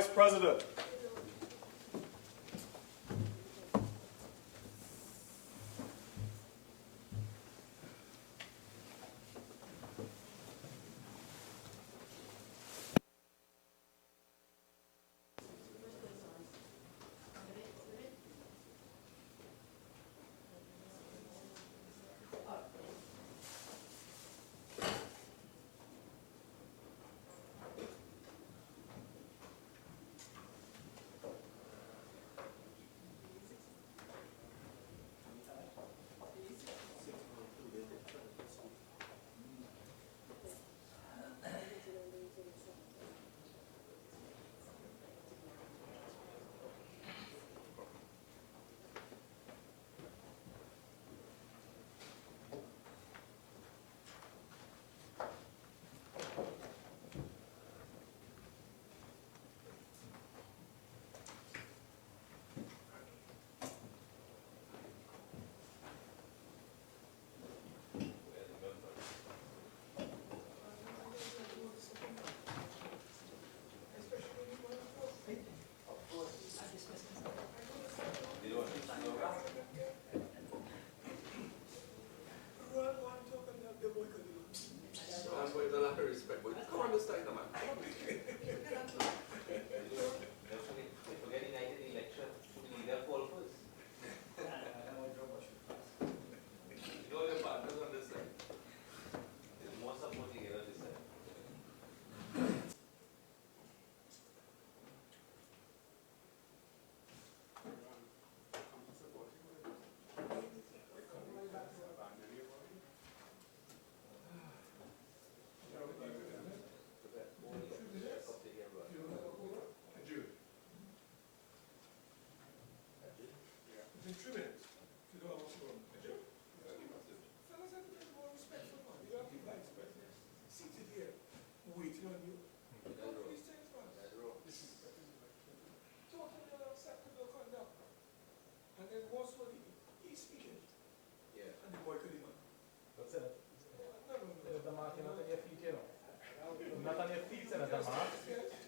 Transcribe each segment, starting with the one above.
Vice President.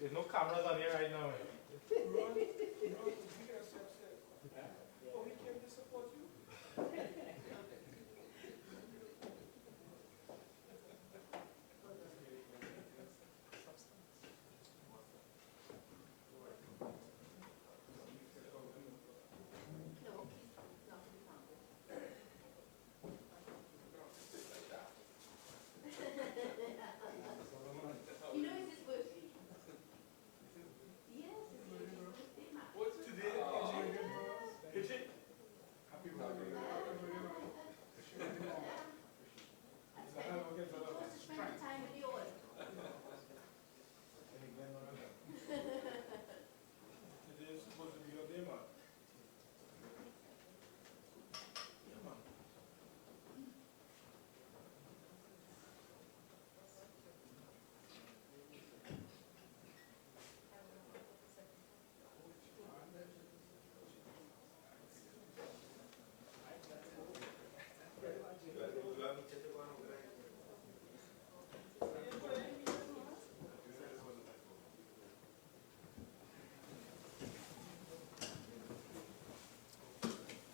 There's no cameras on here right now. Rohan, we can stay upstairs. Oh, we came to support you.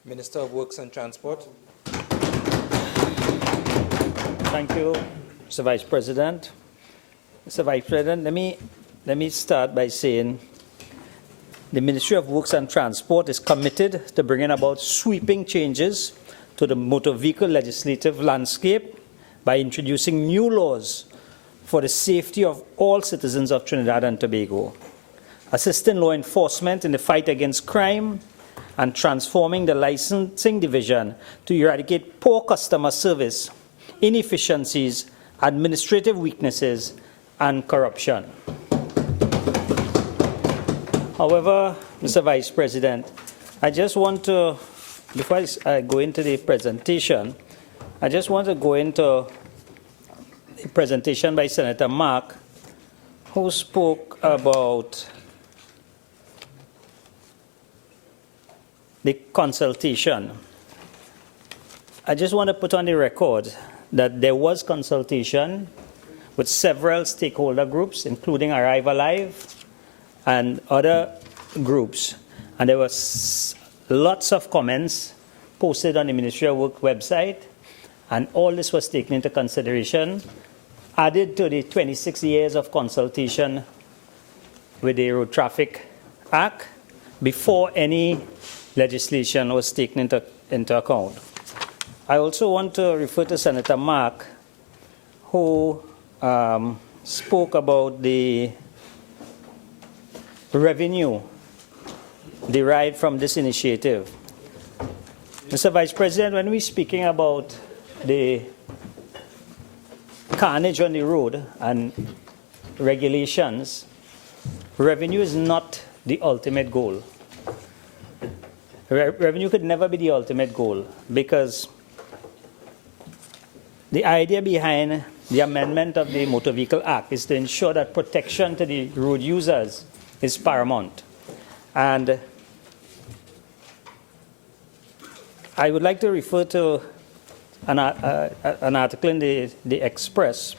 Minister of Works and Transport. Thank you, Mr. Vice President. Mr. Vice President, let me start by saying the Ministry of Works and Transport is committed to bringing about sweeping changes to the motor vehicle legislative landscape by introducing new laws for the safety of all citizens of Trinidad and Tobago, assisting law enforcement in the fight against crime, and transforming the licensing division to eradicate poor customer service, inefficiencies, administrative weaknesses, and corruption. However, Mr. Vice President, I just want to, before I go into the presentation, I just want to go into the presentation by Senator Mark, who spoke about the consultation. I just want to put on the record that there was consultation with several stakeholder groups, including Arrive Alive, and other groups, and there was lots of comments posted on the Ministry of Work website, and all this was taken into consideration, added to the 26 years of consultation with the Road Traffic Act before any legislation was taken into account. I also want to refer to Senator Mark, who spoke about the revenue derived from this initiative. Mr. Vice President, when we're speaking about the carnage on the road and regulations, revenue is not the ultimate goal. Revenue could never be the ultimate goal, because the idea behind the amendment of the Motor Vehicle Act is to ensure that protection to the road users is paramount. And I would like to refer to an article in the Express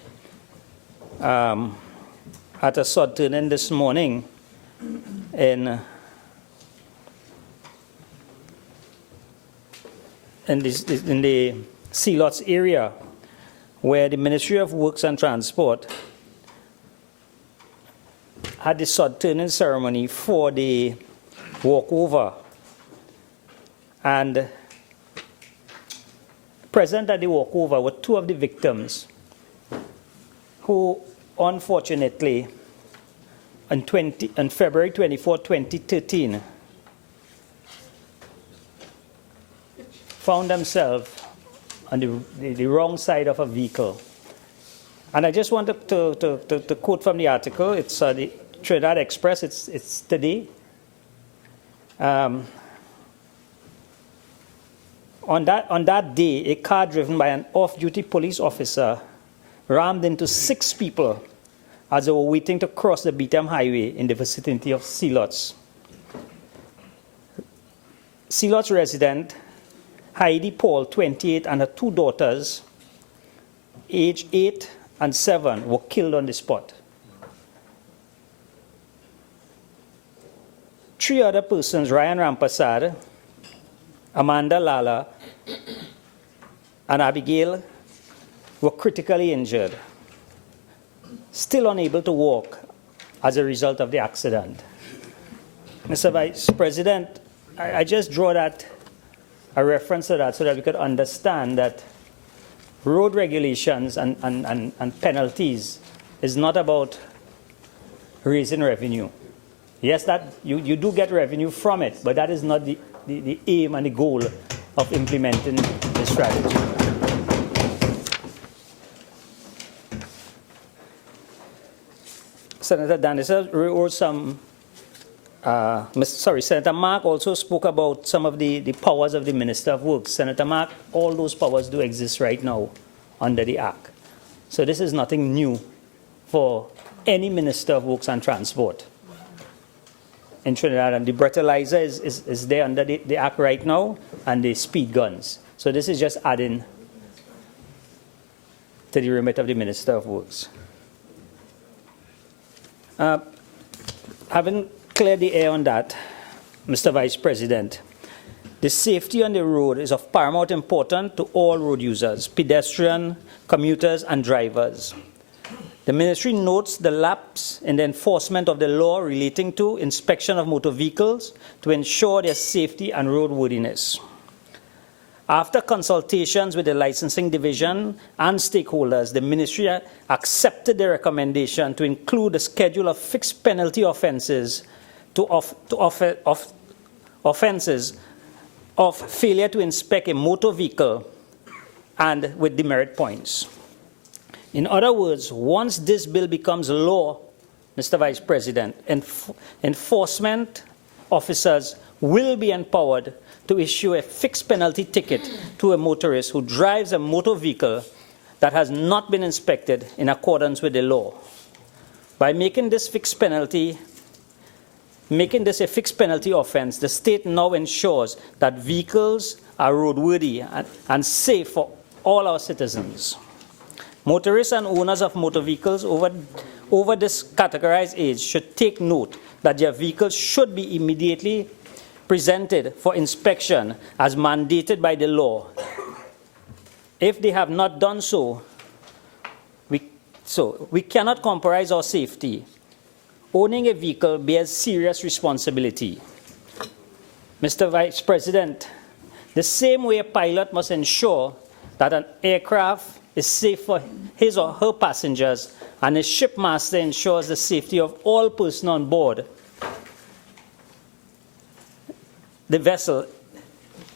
at a sod turn-in this morning in the Sea Lots area, where the Ministry of Works and Transport had the sod turn-in ceremony for the walkover. And present at the walkover were two of the victims who, unfortunately, on February 24, 2013, found themselves on the wrong side of a vehicle. And I just wanted to quote from the article. It's the Trinidad Express. It's today. On that day, a car driven by an off-duty police officer rammed into 6 people as they were waiting to cross the Beetham Highway in the vicinity of Sea Lots. Sea Lots resident Heidi Paul, 28, and her 2 daughters, aged 8 and 7, were killed on the spot. 3 other persons, Ryan Rampasad, Amanda Lala, and Abigail, were critically injured, still unable to walk as a result of the accident. Mr. Vice President, I just draw a reference to that so that we could understand that road regulations and penalties is not about raising revenue. Yes, that you do get revenue from it, but that is not the aim and the goal of implementing the strategy. Senator Danisa wrote some, Senator Mark also spoke about some of the powers of the Minister of Works. Senator Mark, all those powers do exist right now under the Act. So this is nothing new for any Minister of Works and Transport in Trinidad. And the breathalyzer is there under the Act right now, and the speed guns. So this is just adding to the remit of the Minister of Works. Having cleared the air on that, Mr. Vice President, the safety on the road is of paramount importance to all road users, pedestrians, commuters, and drivers. The Ministry notes the lapse in the enforcement of the law relating to inspection of motor vehicles to ensure their safety and roadworthiness. After consultations with the Licensing Division and stakeholders, the Ministry accepted the recommendation to include a schedule of fixed penalty offences offences of failure to inspect a motor vehicle and with demerit points. In other words, once this bill becomes law, Mr. Vice President, enforcement officers will be empowered to issue a fixed penalty ticket to a motorist who drives a motor vehicle that has not been inspected in accordance with the law. By making this a fixed penalty offense, the state now ensures that vehicles are roadworthy and safe for all our citizens. Motorists and owners of motor vehicles over this categorized age should take note that their vehicles should be immediately presented for inspection as mandated by the law. If they have not done so, we cannot compromise our safety. Owning a vehicle bears serious responsibility. Mr. Vice President, the same way a pilot must ensure that an aircraft is safe for his or her passengers, and a shipmaster ensures the safety of all personnel on board the vessel,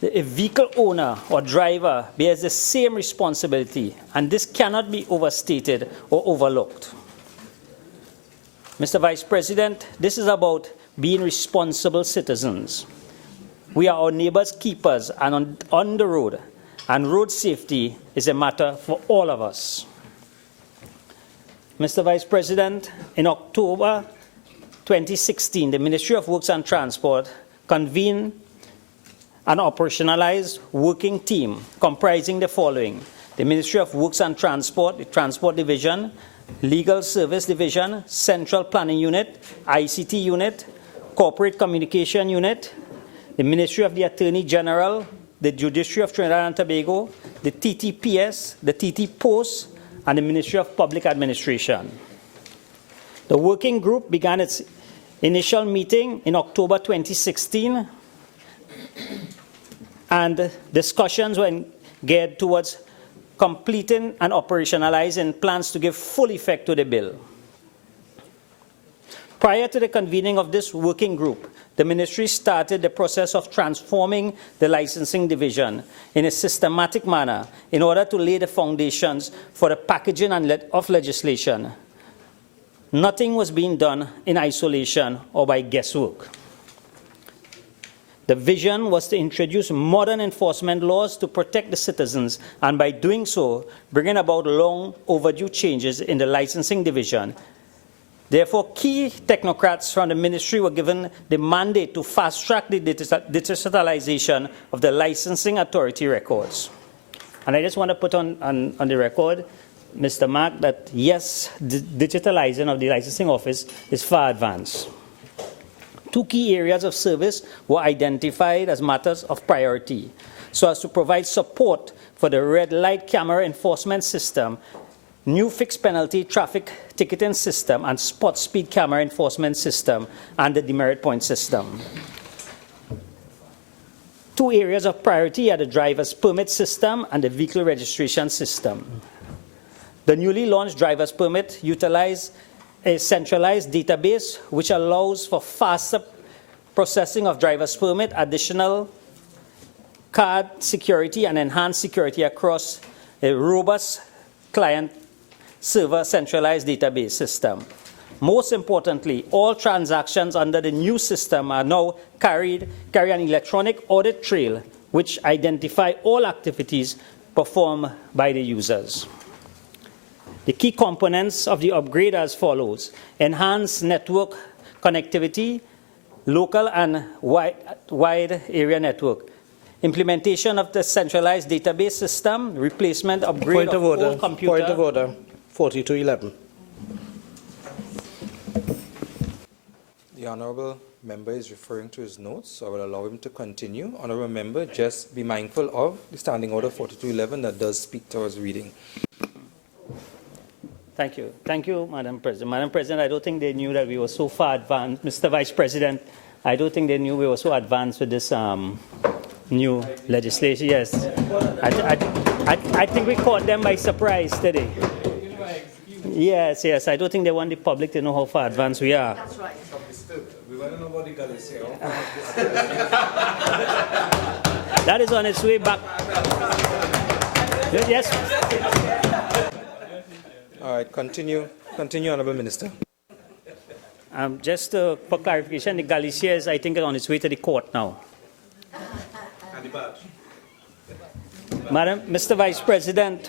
a vehicle owner or driver bears the same responsibility, and this cannot be overstated or overlooked. Mr. Vice President, this is about being responsible citizens. We are our neighbors' keepers and on the road, and road safety is a matter for all of us. Mr. Vice President, in October 2016, the Ministry of Works and Transport convened an operationalized working team comprising the following: the Ministry of Works and Transport, the Transport Division, Legal Service Division, Central Planning Unit, ICT Unit, Corporate Communication Unit, the Ministry of the Attorney General, the Judiciary of Trinidad and Tobago, the TTPS, the TT Post, and the Ministry of Public Administration. The working group began its initial meeting in October 2016, and discussions were geared towards completing and operationalizing plans to give full effect to the bill. Prior to the convening of this working group, the ministry started the process of transforming the licensing division in a systematic manner in order to lay the foundations for the packaging of legislation. Nothing was being done in isolation or by guesswork. The vision was to introduce modern enforcement laws to protect the citizens, and by doing so, bringing about long overdue changes in the licensing division. Therefore, key technocrats from the ministry were given the mandate to fast-track the digitalization of the licensing authority records. And I just want to put on the record, Mr. Mark, that yes, the digitalizing of the licensing office is far advanced. Two key areas of service were identified as matters of priority, so as to provide support for the red light camera enforcement system, new fixed penalty traffic ticketing system, and spot speed camera enforcement system, and the demerit point system. Two areas of priority are the driver's permit system and the vehicle registration system. The newly launched driver's permit utilizes a centralized database which allows for faster processing of driver's permit, additional card security, and enhanced security across a robust client-server centralized database system. Most importantly, all transactions under the new system are now carry an electronic audit trail which identify all activities performed by the users. The key components of the upgrade are as follows: enhanced network connectivity, local and wide area network, implementation of the centralized database system, replacement, upgrade of all computer. Point of order, 4211. The Honourable Member is referring to his notes, so I will allow him to continue. Honourable Member, just be mindful of the Standing Order 4211 that does speak towards reading. Thank you. Thank you, Madam President. Madam President, I don't think they knew that we were so far advanced. Mr. Vice President, I don't think they knew we were so advanced with this new legislation. Yes. I think we caught them by surprise today. Yes, yes. I don't think they want the public to know how far advanced we are. That's right. We want to know what the guy is saying. That is on its way back. Yes. All right, continue, Honourable Minister. Just for clarification, the Galiciers, I think, is on its way to the court now. And the badge. Mr. Vice President,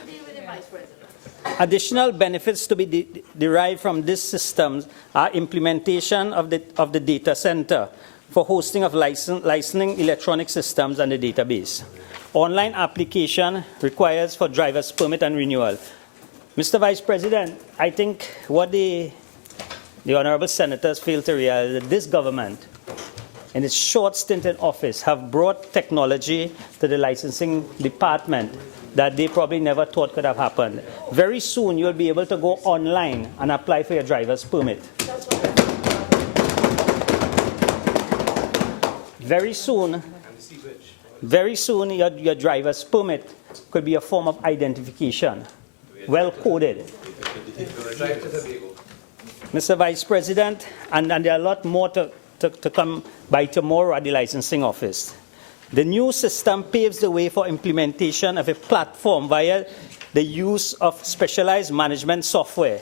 additional benefits to be derived from this system are implementation of the data center for hosting of licensing electronic systems and the database. Online application requires for driver's permit and renewal. Mr. Vice President, I think what the the honorable senators fail to realize that this government, in its short stint in office, have brought technology to the licensing department that they probably never thought could have happened. Very soon, you'll be able to go online and apply for your driver's permit. Very soon, your driver's permit could be a form of identification, well coded. Mr. Vice President, and there are a lot more to come by tomorrow at the licensing office. The new system paves the way for implementation of a platform via the use of specialized management software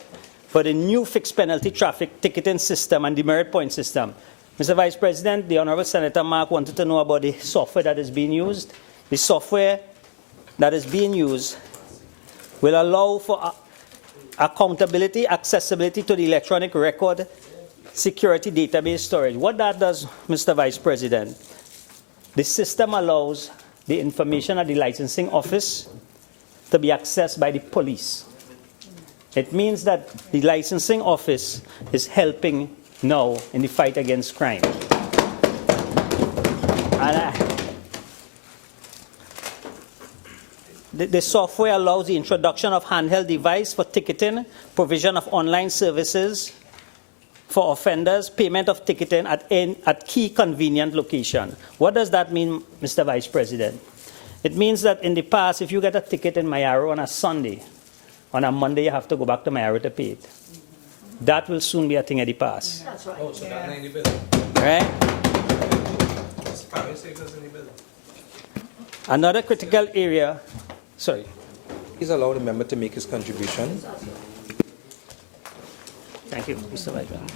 for the new fixed penalty traffic ticketing system and demerit point system. Mr. Vice President, the Honorable Senator Mark wanted to know about the software that is being used. The software that is being used will allow for accountability, accessibility to the electronic record, security database storage. What that does, Mr. Vice President, the system allows the information at the licensing office to be accessed by the police. It means that the licensing office is helping now in the fight against crime. And the software allows the introduction of handheld device for ticketing, provision of online services for offenders, payment of ticketing at key convenient location. What does that mean, Mr. Vice President? It means that in the past, if you get a ticket in Mayaro on a Sunday, on a Monday you have to go back to Mayaro to pay it. That will soon be a thing of the past. That's right. Oh, so that 90 bill. Right? Another critical area, sorry. Please allow the member to make his contribution. Thank you, Mr. Vice President.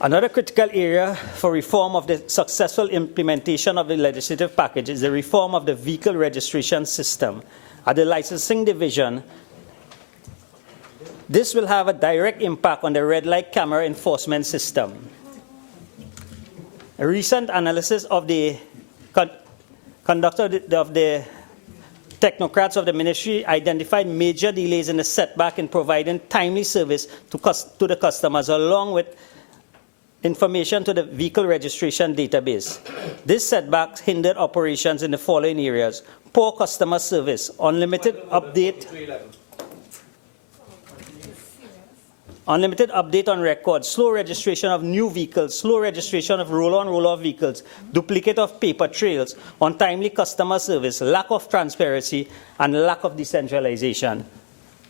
Another critical area for reform of the successful implementation of the legislative package is the reform of the vehicle registration system. At the licensing division, this will have a direct impact on the red light camera enforcement system. A recent analysis of the conductor of the technocrats of the ministry identified major delays in the setback in providing timely service to the customers, along with information to the vehicle registration database. These setbacks hindered operations in the following areas: poor customer service, unlimited update on record, slow registration of new vehicles, slow registration of roll-on, roll-off vehicles, duplicate of paper trails, untimely customer service, lack of transparency, and lack of decentralization.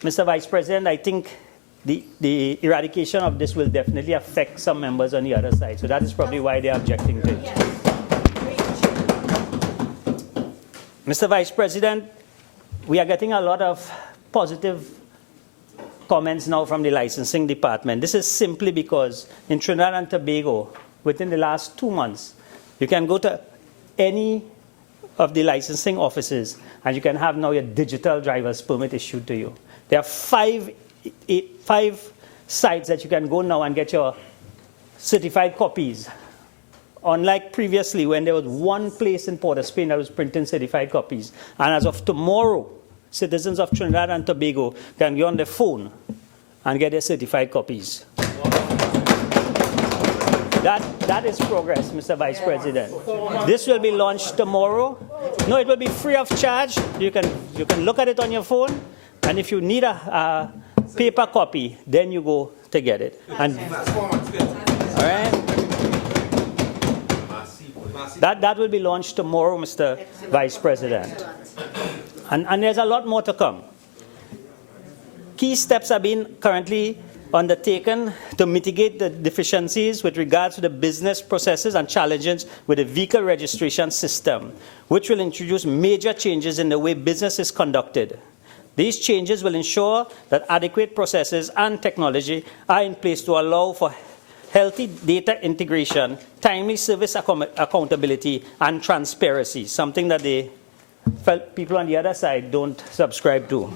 Mr. Vice President, I think the eradication of this will definitely affect some members on the other side. So that is probably why they are objecting to it. Yes. Mr. Vice President, we are getting a lot of positive comments now from the licensing department. This is simply because in Trinidad and Tobago, within the last 2 months, you can go to any of the licensing offices and you can have now your digital driver's permit issued to you. There are five sites that you can go now and get your certified copies. Unlike previously when there was one place in Port of Spain that was printing certified copies. And as of tomorrow, citizens of Trinidad and Tobago can go on their phone and get their certified copies. That is progress, Mr. Vice President. This will be launched tomorrow. No, it will be free of charge. You can look at it on your phone, and if you need a paper copy, then you go to get it. And, all right? That will be launched tomorrow, Mr. Vice President. And there's a lot more to come. Key steps are being currently undertaken to mitigate the deficiencies with regards to the business processes and challenges with the vehicle registration system, which will introduce major changes in the way business is conducted. These changes will ensure that adequate processes and technology are in place to allow for healthy data integration, timely service accountability, and transparency, something that the people on the other side don't subscribe to.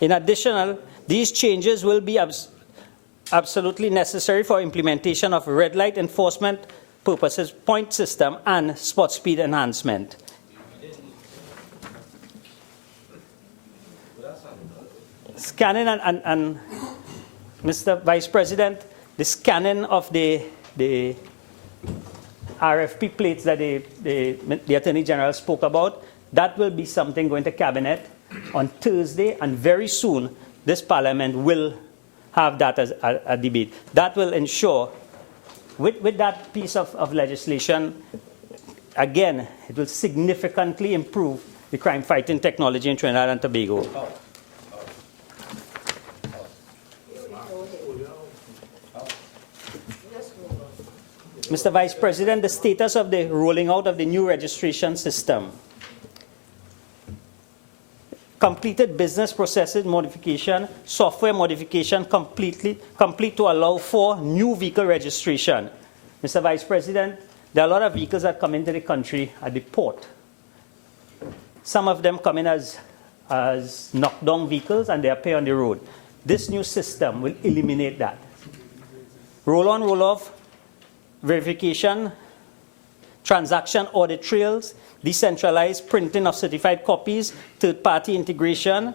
In addition, these changes will be absolutely necessary for implementation of red light enforcement purposes, point system, and spot speed enhancement. Scanning and Mr. Vice President, the scanning of the RFP plates that the Attorney General spoke about, that will be something going to Cabinet on Thursday, and very soon this Parliament will have that as a debate. That will ensure, with that piece of legislation, again, it will significantly improve the crime-fighting technology in Trinidad and Tobago. Mr. Vice President, the status of the rolling out of the new registration system. Completed business processes modification, software modification complete to allow for new vehicle registration. Mr. Vice President, there are a lot of vehicles that come into the country at the port. Some of them come in as knockdown vehicles and they appear on the road. This new system will eliminate that. Roll-on, roll-off, verification, transaction audit trails, decentralized printing of certified copies, third-party integration,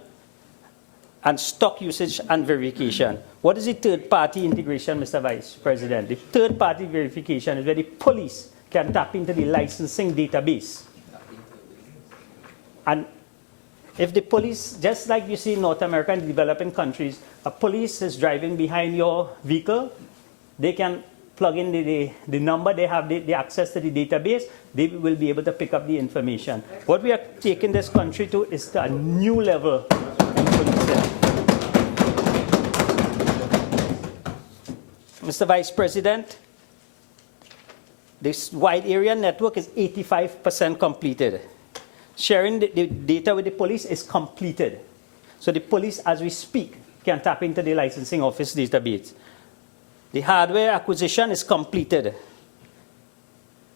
and stock usage and verification. What is the third-party integration, Mr. Vice President? The third-party verification is where the police can tap into the licensing database. And if the police, just like you see in North America and developing countries, a police is driving behind your vehicle, they can plug in the number, they have the access to the database, they will be able to pick up the information. What we are taking this country to is to a new level in policing. Mr. Vice President, this wide area network is 85% completed. Sharing the data with the police is completed. So the police, as we speak, can tap into the licensing office database. The hardware acquisition is completed.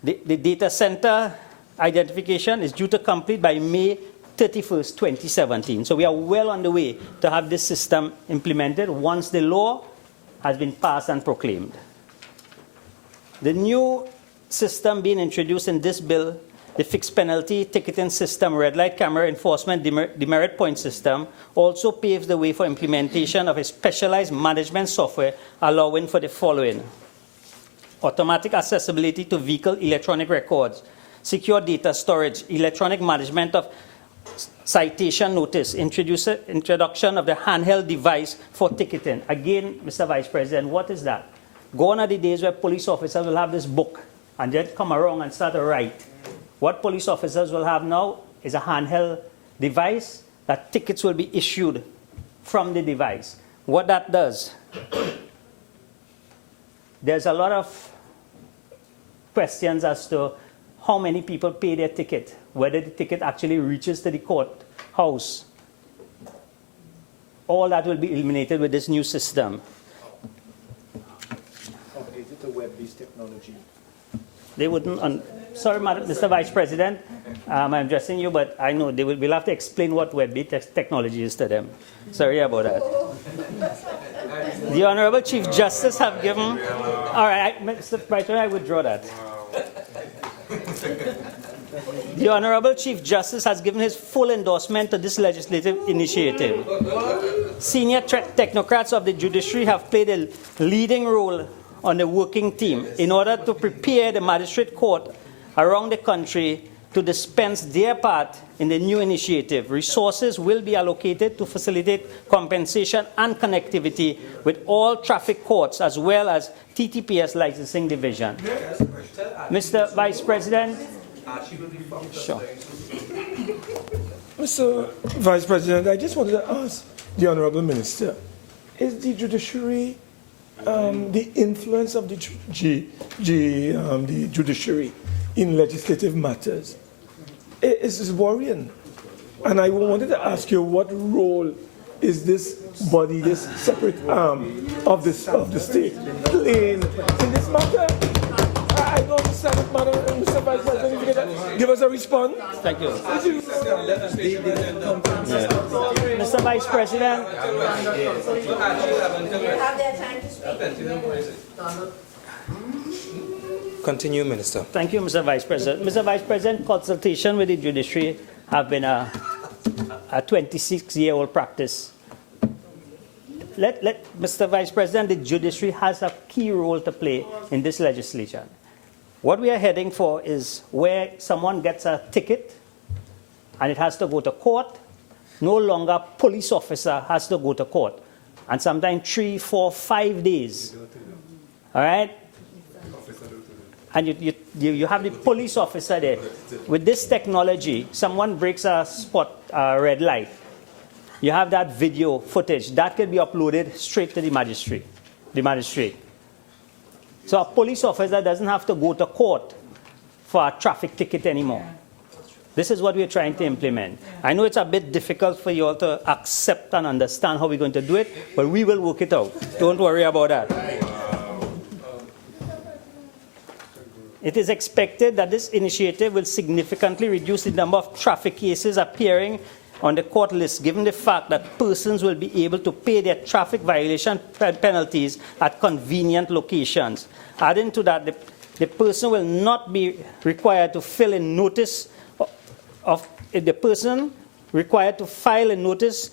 The data center identification is due to complete by May 31st, 2017. So we are well on the way to have this system implemented once the law has been passed and proclaimed. The new system being introduced in this bill, the fixed penalty ticketing system, red light camera enforcement demerit point system, also paves the way for implementation of a specialized management software allowing for the following: automatic accessibility to vehicle electronic records, secure data storage, electronic management of citation notice, introduction of the handheld device for ticketing. Again, Mr. Vice President, what is that? Gone are the days where police officers will have this book and then come around and start to write. What police officers will have now is a handheld device that tickets will be issued from the device. What that does, there's a lot of questions as to how many people pay their ticket, whether the ticket actually reaches to the courthouse. All that will be eliminated with this new system. Is it a web-based technology? They wouldn't, sorry, Mr. Vice President, I'm addressing you, but I know we'll have to explain what web-based technology is to them. Sorry about that. The Honorable Chief Justice have given, all right, Mr. Vice President, I withdraw that. The Honorable Chief Justice has given his full endorsement to this legislative initiative. Senior technocrats of the judiciary have played a leading role on the working team in order to prepare the magistrate court around the country to dispense their part in the new initiative. Resources will be allocated to facilitate compensation and connectivity with all traffic courts as well as TTPS licensing division. Mr. Vice President. Sure. Mr. Vice President, I just wanted to ask the Honorable Minister, is the judiciary, the influence of the judiciary in legislative matters is worrying? And I wanted to ask you, what role is this body, this separate arm of the state playing in this matter? I don't understand it, Madam Mr. Vice President. If you can give us a response. Thank you. Mr. Vice President. Continue, Minister. Thank you, Mr. Vice President. Mr. Vice President, consultation with the judiciary have been a 26-year-old practice. Mr. Vice President, the judiciary has a key role to play in this legislation. What we are heading for is where someone gets a ticket and it has to go to court. No longer police officer has to go to court. And sometimes 3, 4, 5 days. All right? And you have the police officer there. With this technology, someone breaks a red light. You have that video footage. That can be uploaded straight to the magistrate. So a police officer doesn't have to go to court for a traffic ticket anymore. This is what we're trying to implement. I know it's a bit difficult for you all to accept and understand how we're going to do it, but we will work it out. Don't worry about that. It is expected that this initiative will significantly reduce the number of traffic cases appearing on the court list, given the fact that persons will be able to pay their traffic violation penalties at convenient locations. Adding to that, the person will not be required to fill a notice the person required to file a notice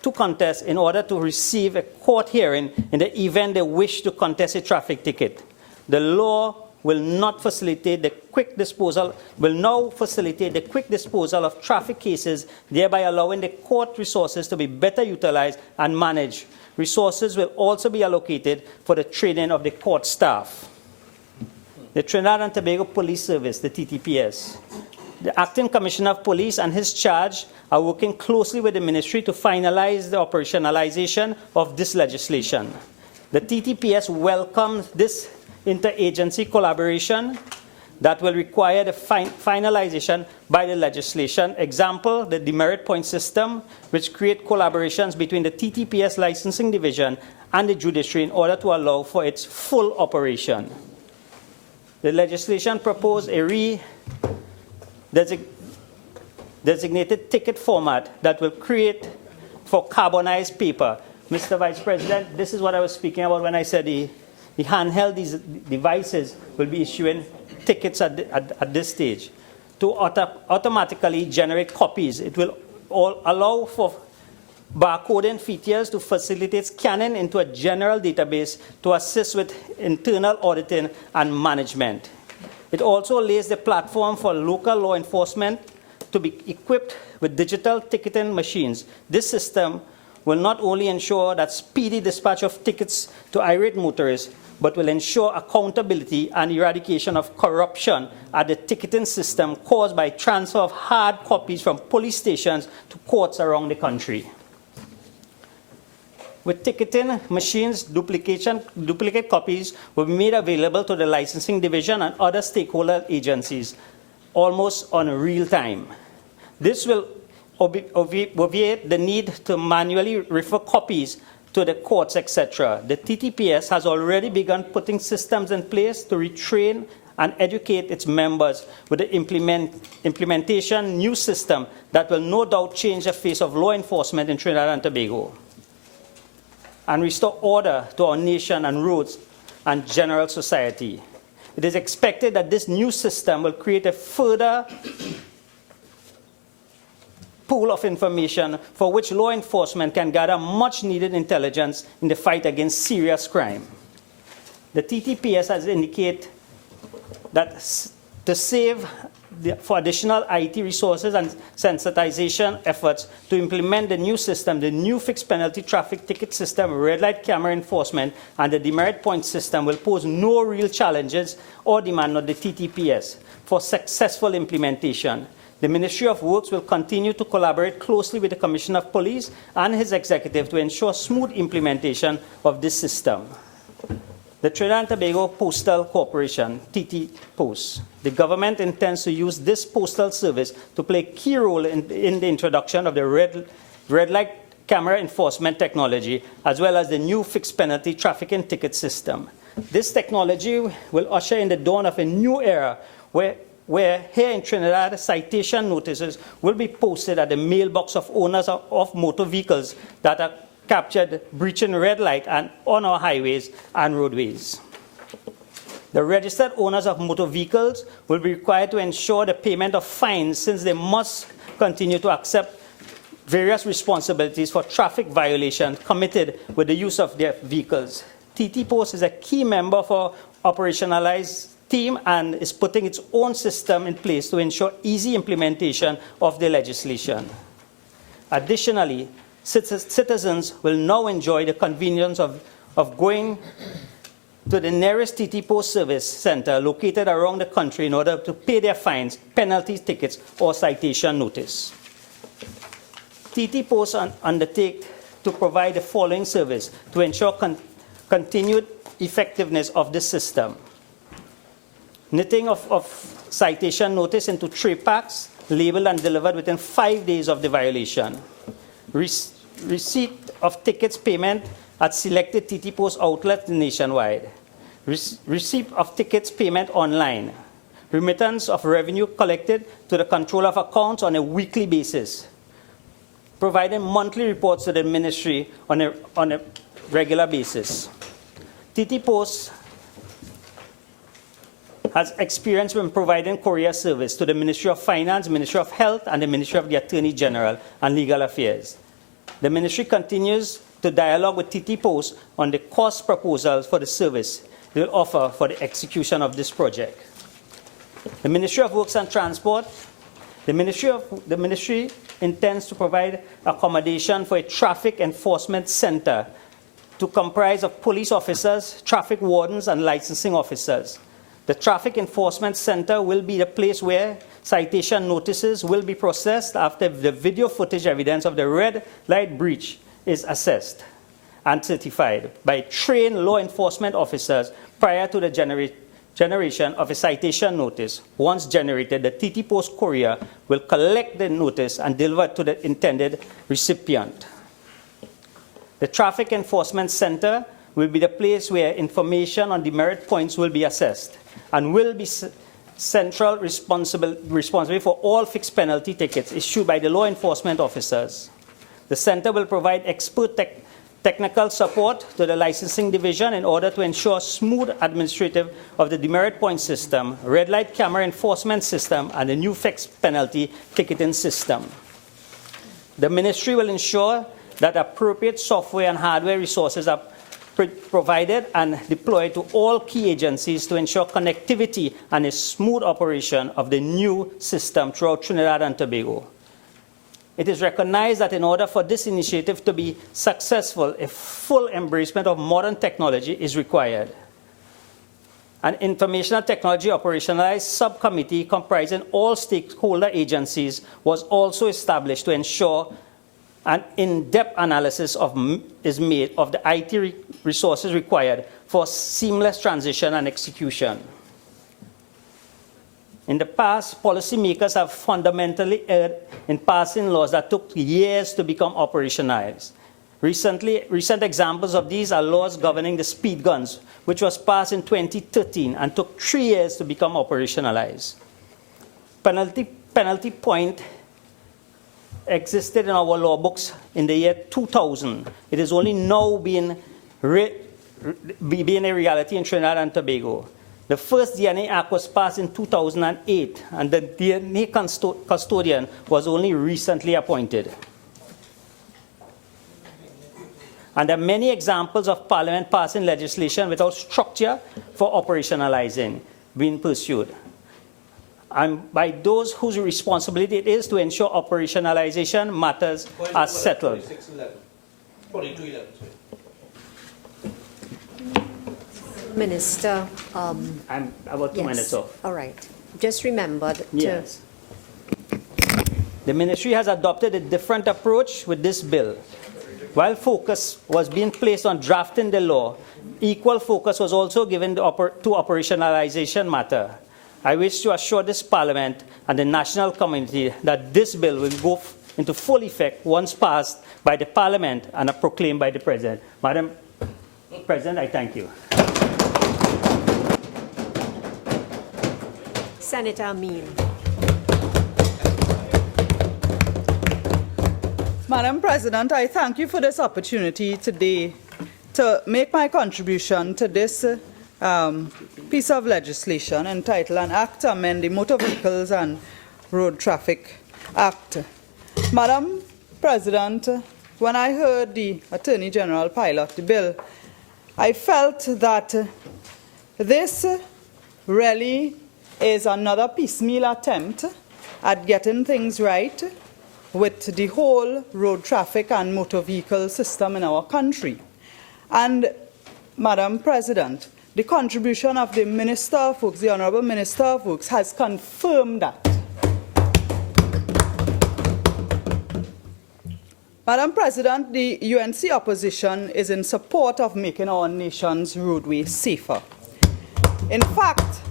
to contest in order to receive a court hearing in the event they wish to contest a traffic ticket. The law will now facilitate the quick disposal of traffic cases, thereby allowing the court resources to be better utilized and managed. Resources will also be allocated for the training of the court staff. The Trinidad and Tobago Police Service, the TTPS. The Acting Commissioner of Police and his charge are working closely with the ministry to finalize the operationalization of this legislation. The TTPS welcomes this interagency collaboration that will require the finalization by the legislation. Example, the demerit point system, which create collaborations between the TTPS licensing division and the judiciary in order to allow for its full operation. The legislation proposed a designated ticket format that will create for carbonized paper. Mr. Vice President, this is what I was speaking about when I said the handheld devices will be issuing tickets at this stage. To automatically generate copies, it will allow for barcoding features to facilitate scanning into a general database to assist with internal auditing and management. It also lays the platform for local law enforcement to be equipped with digital ticketing machines. This system will not only ensure that speedy dispatch of tickets to irate motorists, but will ensure accountability and eradication of corruption at the ticketing system caused by transfer of hard copies from police stations to courts around the country. With ticketing machines, duplicate copies will be made available to the licensing division and other stakeholder agencies almost on real time. This will obviate the need to manually refer copies to the courts, etc. The TTPS has already begun putting systems in place to retrain and educate its members with the implementation new system that will no doubt change the face of law enforcement in Trinidad and Tobago and restore order to our nation and roads and general society. It is expected that this new system will create a further pool of information for which law enforcement can gather much needed intelligence in the fight against serious crime. The TTPS has indicated that to save for additional IT resources and sensitization efforts to implement the new system, the new fixed penalty traffic ticket system, red light camera enforcement, and the demerit point system will pose no real challenges or demand on the TTPS for successful implementation. The Ministry of Works will continue to collaborate closely with the Commissioner of Police and his executive to ensure smooth implementation of this system. The Trinidad and Tobago Postal Corporation, TT Post. The government intends to use this postal service to play a key role in the introduction of the red light camera enforcement technology, as well as the new fixed penalty traffic and ticket system. This technology will usher in the dawn of a new era where here in Trinidad, citation notices will be posted at the mailbox of owners of motor vehicles that are captured breaching red light and on our highways and roadways. The registered owners of motor vehicles will be required to ensure the payment of fines, since they must continue to accept various responsibilities for traffic violation committed with the use of their vehicles. TT Post is a key member for operationalized team and is putting its own system in place to ensure easy implementation of the legislation. Additionally, citizens will now enjoy the convenience of going to the nearest TT Post service center located around the country in order to pay their fines, penalty tickets, or citation notice. TT Post undertake to provide the following service to ensure continued effectiveness of the system. Knitting of citation notice into tray packs, labeled and delivered within 5 days of the violation. Receipt of tickets payment at selected TT Post outlets nationwide. Receipt of tickets payment online. Remittance of revenue collected to the controller of accounts on a weekly basis. Providing monthly reports to the ministry on a regular basis. TT Post has experience when providing courier service to the Ministry of Finance, Ministry of Health, and the Ministry of the Attorney General and Legal Affairs. The ministry continues to dialogue with TT Post on the cost proposals for the service they will offer for the execution of this project. The Ministry of Works and Transport, the ministry intends to provide accommodation for a traffic enforcement center to comprise of police officers, traffic wardens, and licensing officers. The Traffic Enforcement Center will be the place where citation notices will be processed after the video footage evidence of the red light breach is assessed and certified by trained law enforcement officers prior to the generation of a citation notice. Once generated, the TT Post courier will collect the notice and deliver it to the intended recipient. The Traffic Enforcement Center will be the place where information on demerit points will be assessed and will be central responsibility for all fixed penalty tickets issued by the law enforcement officers. The center will provide expert technical support to the licensing division in order to ensure smooth administration of the demerit point system, red light camera enforcement system, and the new fixed penalty ticketing system. The ministry will ensure that appropriate software and hardware resources are provided and deployed to all key agencies to ensure connectivity and a smooth operation of the new system throughout Trinidad and Tobago. It is recognized that in order for this initiative to be successful, a full embracement of modern technology is required. An informational technology operationalized subcommittee comprising all stakeholder agencies was also established to ensure an in-depth analysis is made of the IT resources required for seamless transition and execution. In the past, policymakers have fundamentally erred in passing laws that took years to become operationalized. Recent examples of these are laws governing the speed guns, which was passed in 2013 and took 3 years to become operationalized. Penalty point existed in our law books in the year 2000. It is only now being a reality in Trinidad and Tobago. The first DNA Act was passed in 2008, and the DNA custodian was only recently appointed. And there are many examples of Parliament passing legislation without structure for operationalizing being pursued. And by those whose responsibility it is to ensure operationalization matters are settled. 4211. Minister, I'm about 2 minutes off. All right. Just remember Yes. The ministry has adopted a different approach with this bill. While focus was being placed on drafting the law, equal focus was also given to operationalization matter. I wish to assure this Parliament and the national community that this bill will go into full effect once passed by the Parliament and proclaimed by the President. Madam President, I thank you. Senator Ameen. Madam President, I thank you for this opportunity today to make my contribution to this piece of legislation entitled An Act to Amend the Motor Vehicles and Road Traffic Act. Madam President, when I heard the Attorney General pilot the bill, I felt that this really is another piecemeal attempt at getting things right with the whole road traffic and motor vehicle system in our country. And, Madam President, the contribution of the Minister of Works, the Honourable Minister of Works, has confirmed that. Madam President, the UNC opposition is in support of making our nation's roadways safer. In fact,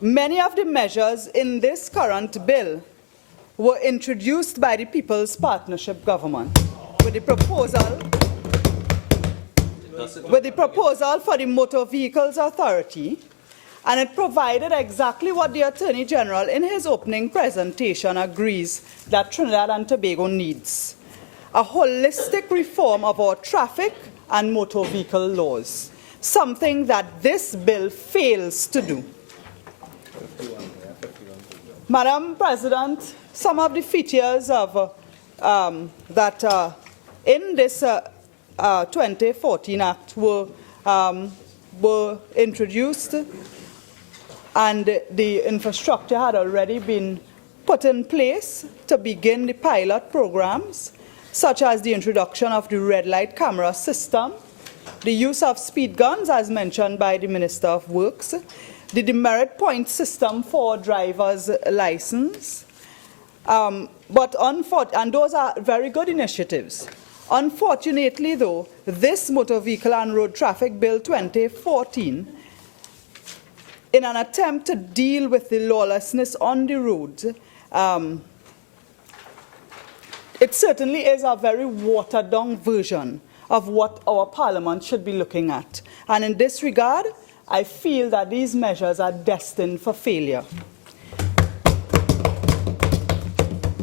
many of the measures in this current bill were introduced by the People's Partnership Government with the proposal for the Motor Vehicles Authority, and it provided exactly what the Attorney General in his opening presentation agrees that Trinidad and Tobago needs: a holistic reform of our traffic and motor vehicle laws, something that this bill fails to do. Madam President, some of the features of that in this 2014 Act were introduced, and the infrastructure had already been put in place to begin the pilot programs, such as the introduction of the red light camera system, the use of speed guns, as mentioned by the Minister of Works, the demerit point system for driver's license. And those are very good initiatives. Unfortunately, though, this Motor Vehicle and Road Traffic Bill 2014, in an attempt to deal with the lawlessness on the roads, it certainly is a very watered-down version of what our Parliament should be looking at. And in this regard, I feel that these measures are destined for failure.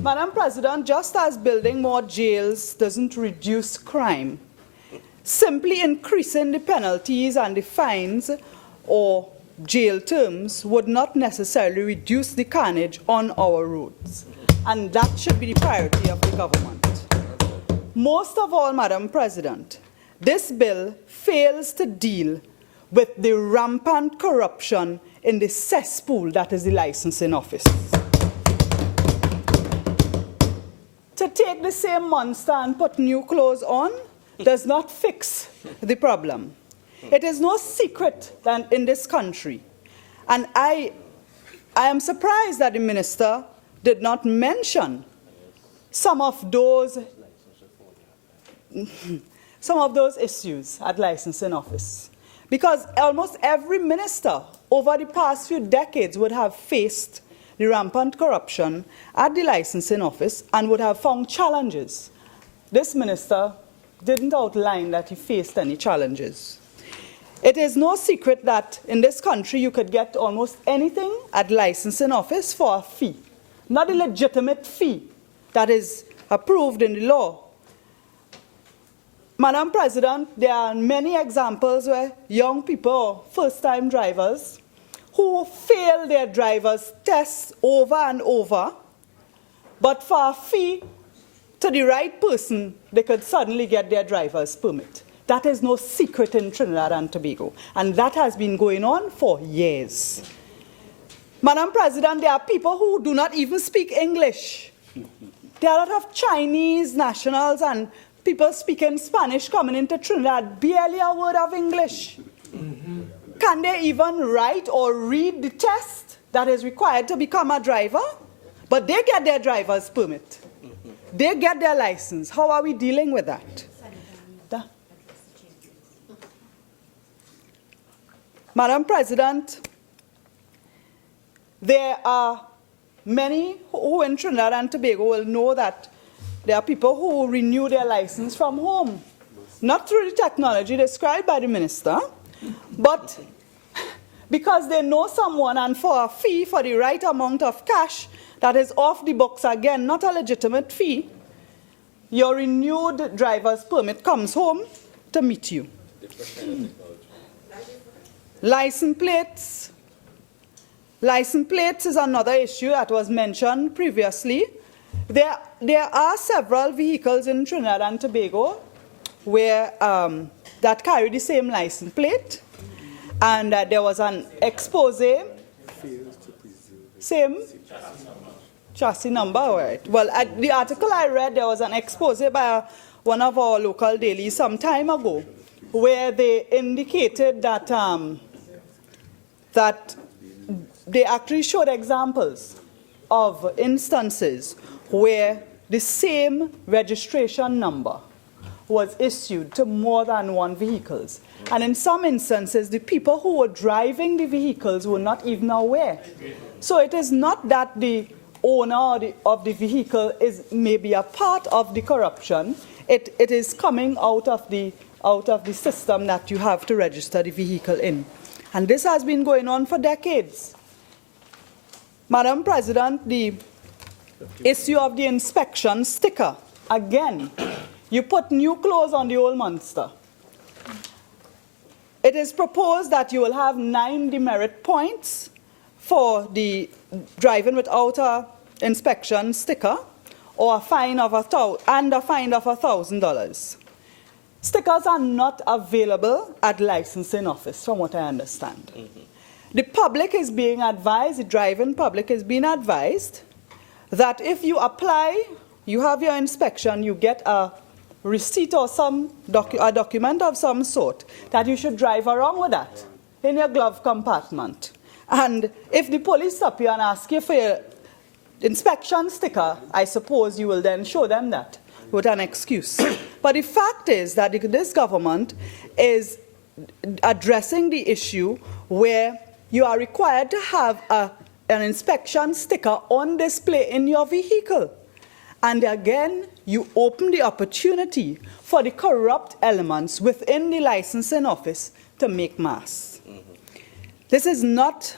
Madam President, just as building more jails doesn't reduce crime, simply increasing the penalties and the fines or jail terms would not necessarily reduce the carnage on our roads. And that should be the priority of the government. Most of all, Madam President, this bill fails to deal with the rampant corruption in the cesspool that is the licensing office. To take the same monster and put new clothes on does not fix the problem. It is no secret that in this country, and I am surprised that the minister did not mention some of those issues at licensing office, because almost every minister over the past few decades would have faced the rampant corruption at the licensing office and would have found challenges. This minister didn't outline that he faced any challenges. It is no secret that in this country you could get almost anything at licensing office for a fee, not a legitimate fee that is approved in the law. Madam President, there are many examples where young people, first-time drivers, who fail their driver's tests over and over, but for a fee to the right person, they could suddenly get their driver's permit. That is no secret in Trinidad and Tobago, and that has been going on for years. Madam President, there are people who do not even speak English. There are a lot of Chinese nationals and people speaking Spanish coming into Trinidad, barely a word of English. Can they even write or read the test that is required to become a driver? But they get their driver's permit. They get their license. How are we dealing with that? Madam President, there are many who in Trinidad and Tobago will know that there are people who renew their license from home, not through the technology described by the minister, but because they know someone and for a fee, for the right amount of cash that is off the books, again, not a legitimate fee, your renewed driver's permit comes home to meet you. License plates. License plates is another issue that was mentioned previously. There are several vehicles in Trinidad and Tobago where that carry the same license plate, and there was an expose, same chassis number, right? Well, at the article I read, there was an expose by one of our local dailies some time ago, where they indicated that that they actually showed examples of instances where the same registration number was issued to more than one vehicles. And in some instances, the people who were driving the vehicles were not even aware. So it is not that the owner of the vehicle is maybe a part of the corruption. It is coming out of the system that you have to register the vehicle in. And this has been going on for decades. Madam President, the issue of the inspection sticker, again, you put new clothes on the old monster. It is proposed that you will have 9 demerit points for the driving without an inspection sticker, or a fine of $1,000. Stickers are not available at licensing office, from what I understand. The public is being advised, the driving public is being advised, that if you apply, you have your inspection, you get a receipt or a document of some sort, that you should drive around with that in your glove compartment. And if the police stop you and ask you for your inspection sticker, I suppose you will then show them that with an excuse. But the fact is that this government is addressing the issue where you are required to have an inspection sticker on display in your vehicle. And again, you open the opportunity for the corrupt elements within the licensing office to make mass. This is not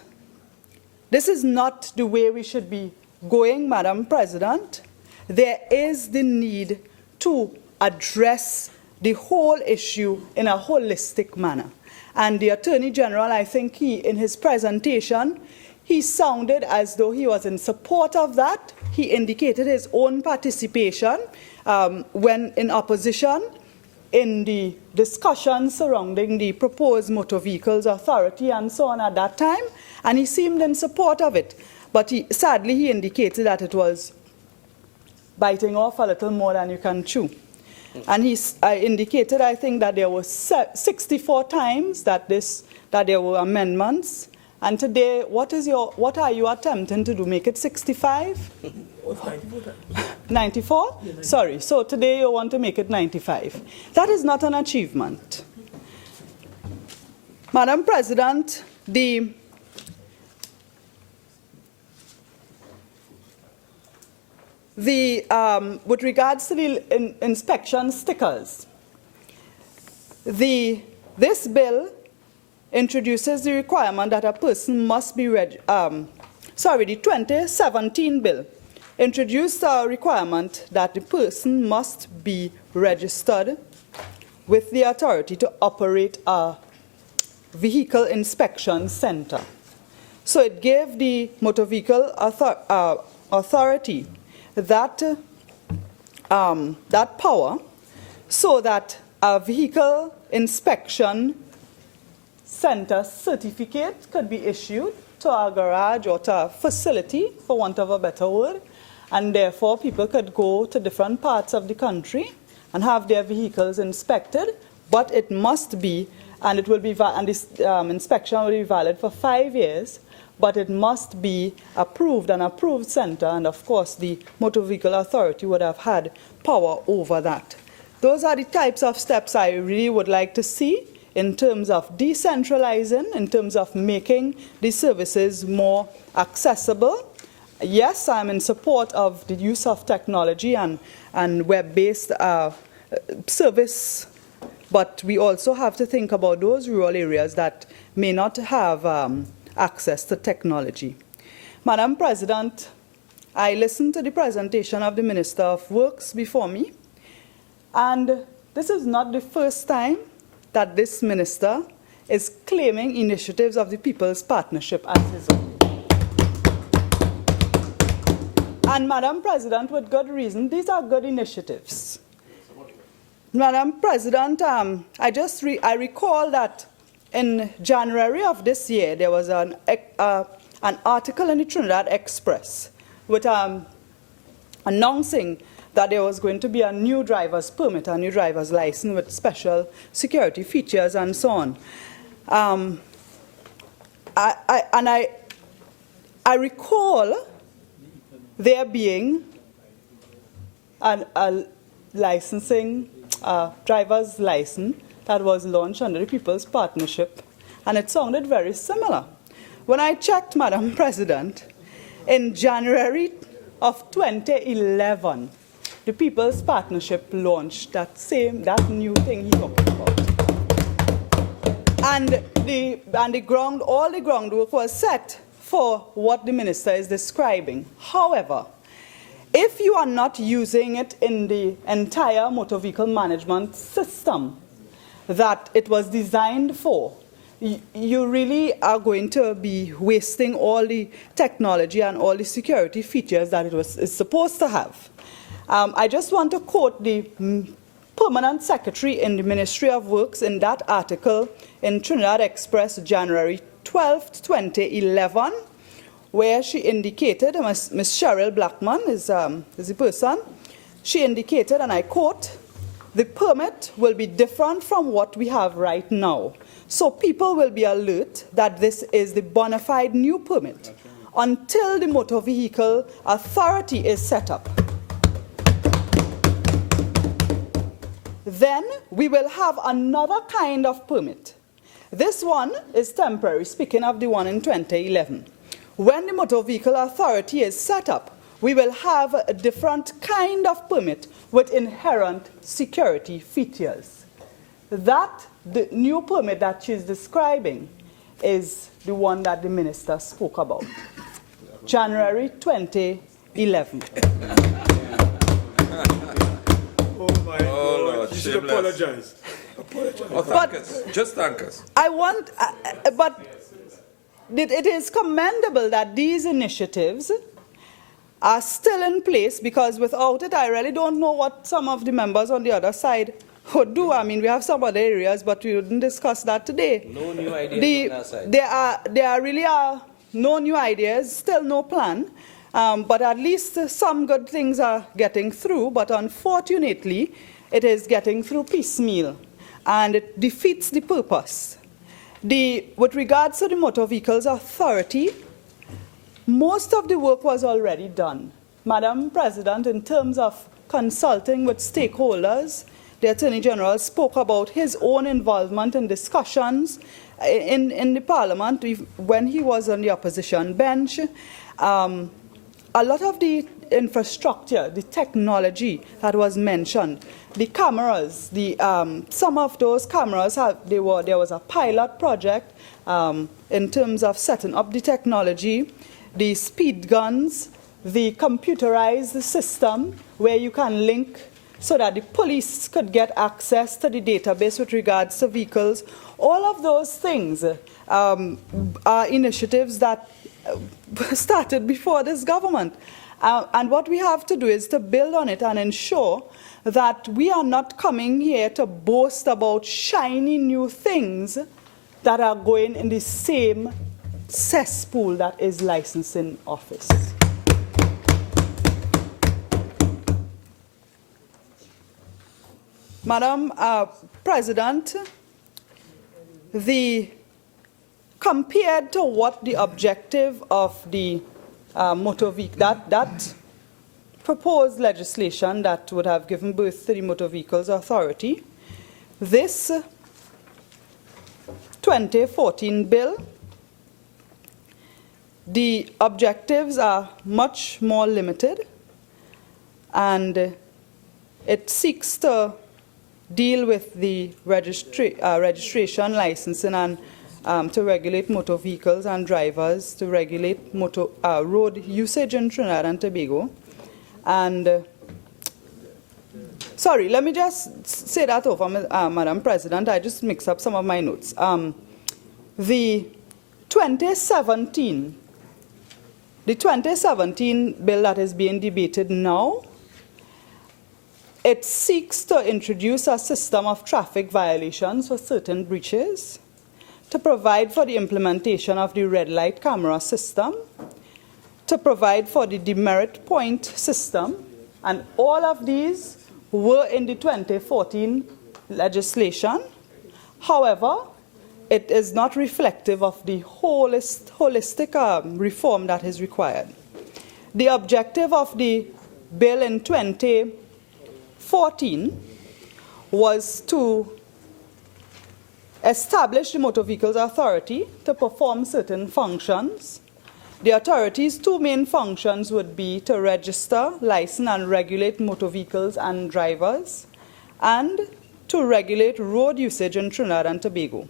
the way we should be going, Madam President. There is the need to address the whole issue in a holistic manner. And the Attorney General, I think in his presentation, he sounded as though he was in support of that. He indicated his own participation when in opposition in the discussion surrounding the proposed Motor Vehicles Authority and so on at that time, and he seemed in support of it. But sadly, he indicated that it was biting off a little more than you can chew. And he indicated, I think, that there were 64 times that there were amendments. And today, what are you attempting to do? Make it 65? 94? Sorry. So today you want to make it 95. That is not an achievement. Madam President, with regards to the inspection stickers, this bill introduces the requirement that a person must be the 2017 bill introduced a requirement that the person must be registered with the authority to operate a vehicle inspection center. So it gave the Motor Vehicle Authority that power, so that a vehicle inspection center certificate could be issued to a garage or to a facility, for want of a better word, and therefore people could go to different parts of the country and have their vehicles inspected, but it must be, and it will be, and this inspection will be valid for 5 years, but it must be approved, an approved center, and of course the Motor Vehicle Authority would have had power over that. Those are the types of steps I really would like to see in terms of decentralizing, in terms of making the services more accessible. Yes, I'm in support of the use of technology and web-based service, but we also have to think about those rural areas that may not have access to technology. Madam President, I listened to the presentation of the Minister of Works before me, and this is not the first time that this minister is claiming initiatives of the People's Partnership as his own. And Madam President, with good reason, these are good initiatives. Madam President, I recall that in January of this year, there was an article in the Trinidad Express with announcing that there was going to be a new driver's permit, a new driver's license with special security features and so on. I recall there being a licensing, driver's license that was launched under the People's Partnership, and it sounded very similar. When I checked, Madam President, in January of 2011, the People's Partnership launched that new thing he talked about. And all the groundwork was set for what the minister is describing. However, if you are not using it in the entire motor vehicle management system that it was designed for, you really are going to be wasting all the technology and all the security features that it's supposed to have. I just want to quote the Permanent Secretary in the Ministry of Works in that article in Trinidad Express, January 12, 2011, where she indicated, Ms. Cheryl Blackman is the person, she indicated, and I quote, "The permit will be different from what we have right now. So people will be alert that this is the bona fide new permit until the Motor Vehicle Authority is set up. Then we will have another kind of permit. This one is temporary, speaking of the one in 2011. When the Motor Vehicle Authority is set up, we will have a different kind of permit with inherent security features." The new permit that she's describing is the one that the minister spoke about. January 2011. Oh my God. You should apologize. Oh, thank us. Just thank us. But it is commendable that these initiatives are still in place, because without it, I really don't know what some of the members on the other side would do. I mean, we have some other areas, but we wouldn't discuss that today. No new ideas on that side. There really are no new ideas, still no plan, but at least some good things are getting through, but unfortunately, it is getting through piecemeal, and it defeats the purpose. With regards to the Motor Vehicles Authority, most of the work was already done. Madam President, in terms of consulting with stakeholders, the Attorney General spoke about his own involvement in discussions in the Parliament when he was on the opposition bench. A lot of the infrastructure, the technology that was mentioned, the cameras, some of those cameras, there was a pilot project in terms of setting up the technology, the speed guns, the computerized system where you can link so that the police could get access to the database with regards to vehicles. All of those things are initiatives that started before this government. And what we have to do is to build on it and ensure that we are not coming here to boast about shiny new things that are going in the same cesspool that is licensing office. Madam President, compared to what the objective of the motor vehicle, that proposed legislation that would have given birth to the Motor Vehicles Authority, this 2014 bill, the objectives are much more limited, and it seeks to deal with the registration, licensing, and to regulate motor vehicles and drivers, to regulate road usage in Trinidad and Tobago. And sorry, let me just say that over, Madam President. I just mixed up some of my notes. The 2017 The 2017 bill that is being debated now, it seeks to introduce a system of traffic violations for certain breaches, to provide for the implementation of the red light camera system, to provide for the demerit point system, and all of these were in the 2014 legislation. However, it is not reflective of the holistic reform that is required. The objective of the bill in 2014 was to establish the Motor Vehicles Authority to perform certain functions. The authority's two main functions would be to register, license, and regulate motor vehicles and drivers, and to regulate road usage in Trinidad and Tobago.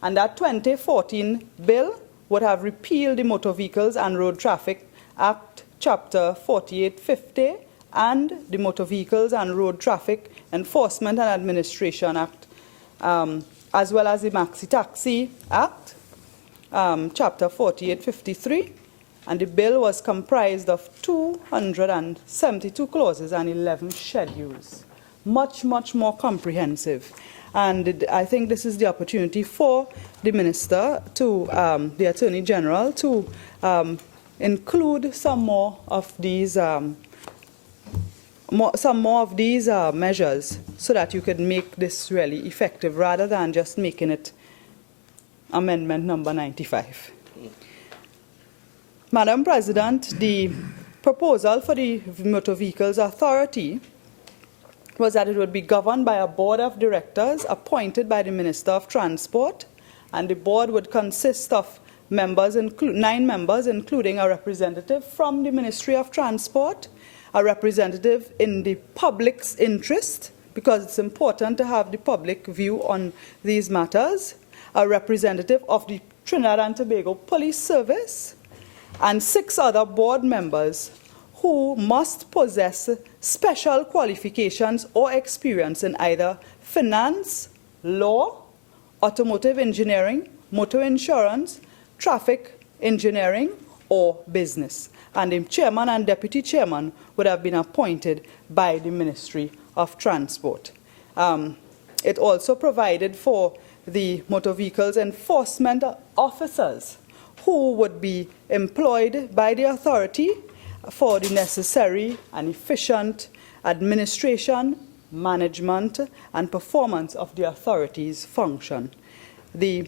And that 2014 bill would have repealed the Motor Vehicles and Road Traffic Act, Chapter 4850, and the Motor Vehicles and Road Traffic Enforcement and Administration Act, as well as the Maxi Taxi Act, Chapter 4853. And the bill was comprised of 272 clauses and 11 schedules. Much, much more comprehensive. And I think this is the opportunity for the Minister to, the Attorney General, to include some more of these measures so that you could make this really effective rather than just making it amendment number 95. Madam President, the proposal for the Motor Vehicles Authority was that it would be governed by a board of directors appointed by the Minister of Transport, and the board would consist of members, 9 members, including a representative from the Ministry of Transport, a representative in the public's interest, because it's important to have the public view on these matters, a representative of the Trinidad and Tobago Police Service, and 6 other board members who must possess special qualifications or experience in either finance, law, automotive engineering, motor insurance, traffic engineering, or business. And the chairman and deputy chairman would have been appointed by the Ministry of Transport. It also provided for the motor vehicles enforcement officers who would be employed by the authority for the necessary and efficient administration, management, and performance of the authority's function. They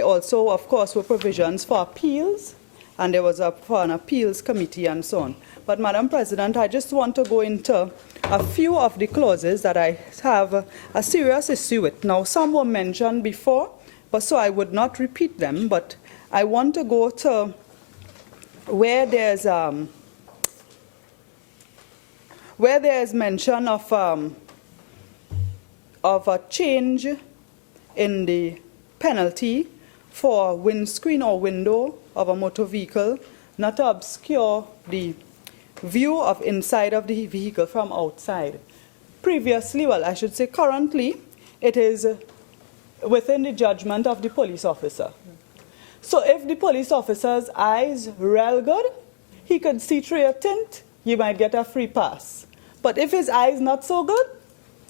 also, of course, were provisions for appeals, and there was for an appeals committee and so on. But, Madam President, I just want to go into a few of the clauses that I have a serious issue with. Now, some were mentioned before, but so I would not repeat them, but I want to go to where there's mention of a change in the penalty for windscreen or window of a motor vehicle not to obscure the view of inside of the vehicle from outside. Previously, well, I should say currently, it is within the judgment of the police officer. So if the police officer's eyes real good, he could see through your tint, you might get a free pass. But if his eyes not so good,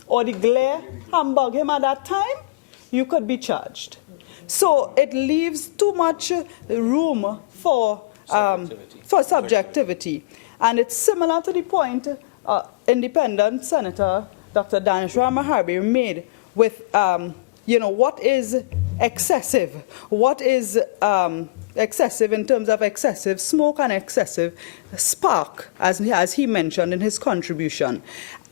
or the glare humbug him at that time, you could be charged. So it leaves too much room for subjectivity. And it's similar to the point independent Senator Dr. Danishra Maharbi made with, what is excessive? What is excessive in terms of excessive smoke and excessive spark, as he mentioned in his contribution.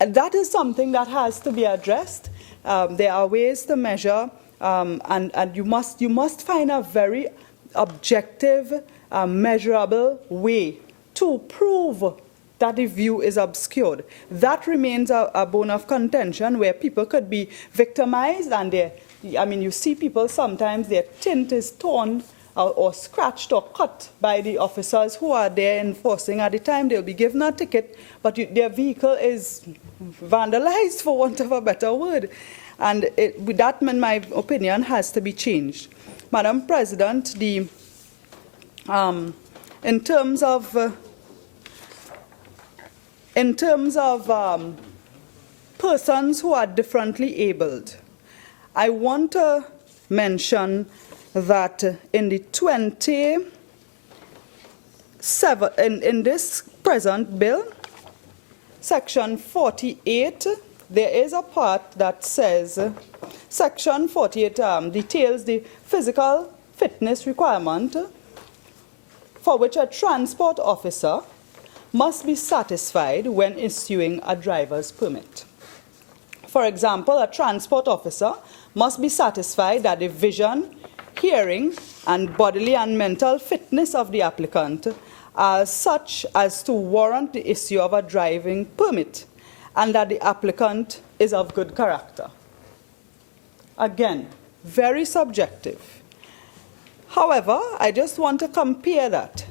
And that is something that has to be addressed. There are ways to measure, and you must find a very objective, measurable way to prove that the view is obscured. That remains a bone of contention where people could be victimized, and you see people sometimes their tint is torn or scratched or cut by the officers who are there enforcing. At the time they'll be given a ticket, but their vehicle is vandalized, for want of a better word. And that, in my opinion, has to be changed. Madam President, in terms of persons who are differently abled, I want to mention that in the in this present bill, Section 48, there is a part that says, Section 48 details the physical fitness requirement for which a transport officer must be satisfied when issuing a driver's permit. For example, a transport officer must be satisfied that the vision, hearing, and bodily and mental fitness of the applicant are such as to warrant the issue of a driving permit, and that the applicant is of good character. Again, very subjective. However, I just want to compare that.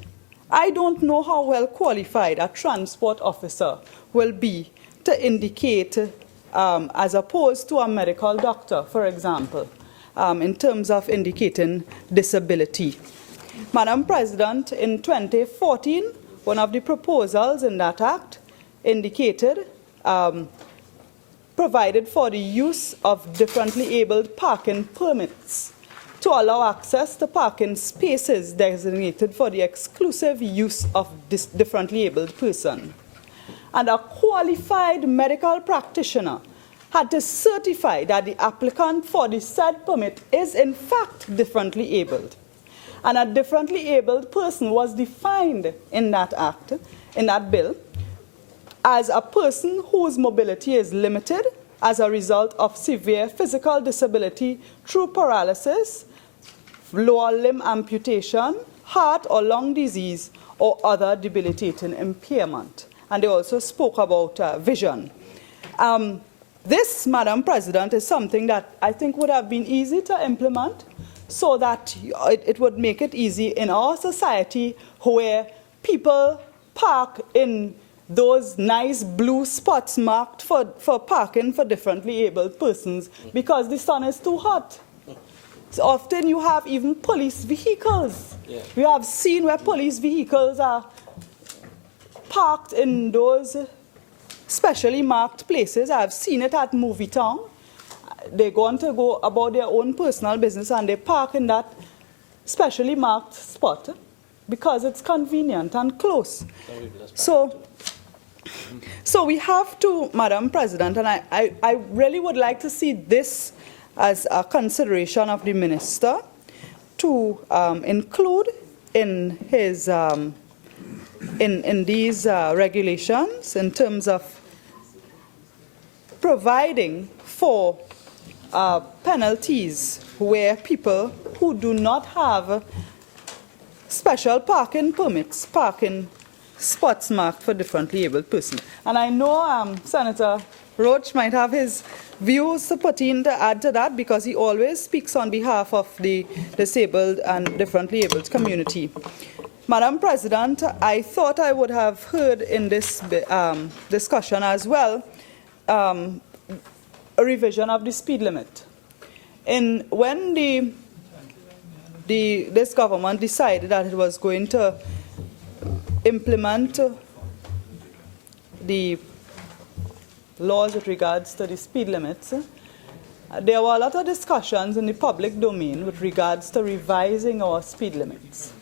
I don't know how well qualified a transport officer will be to indicate, as opposed to a medical doctor, for example, in terms of indicating disability. Madam President, in 2014, one of the proposals in that act indicated, provided for the use of differently abled parking permits to allow access to parking spaces designated for the exclusive use of this differently abled person. And a qualified medical practitioner had to certify that the applicant for the said permit is in fact differently abled. And a differently abled person was defined in that act, in that bill, as a person whose mobility is limited as a result of severe physical disability through paralysis, lower limb amputation, heart or lung disease, or other debilitating impairment. And they also spoke about vision. This, Madam President, is something that I think would have been easy to implement so that it would make it easy in our society where people park in those nice blue spots marked for parking for differently abled persons because the sun is too hot. So often you have even police vehicles. Yeah. We have seen where police vehicles are parked in those specially marked places. I've seen it at Movie Town. They're going to go about their own personal business and they park in that specially marked spot because it's convenient and close. So we have to, Madam President, and I really would like to see this as a consideration of the minister to include in his in these regulations in terms of providing for penalties where people who do not have special parking permits, parking spots marked for differently abled persons. And I know Senator Roach might have his views to put in to add to that because he always speaks on behalf of the disabled and differently abled community. Madam President, I thought I would have heard in this discussion as well a revision of the speed limit. When this government decided that it was going to implement the laws with regards to the speed limits, there were a lot of discussions in the public domain with regards to revising our speed limits.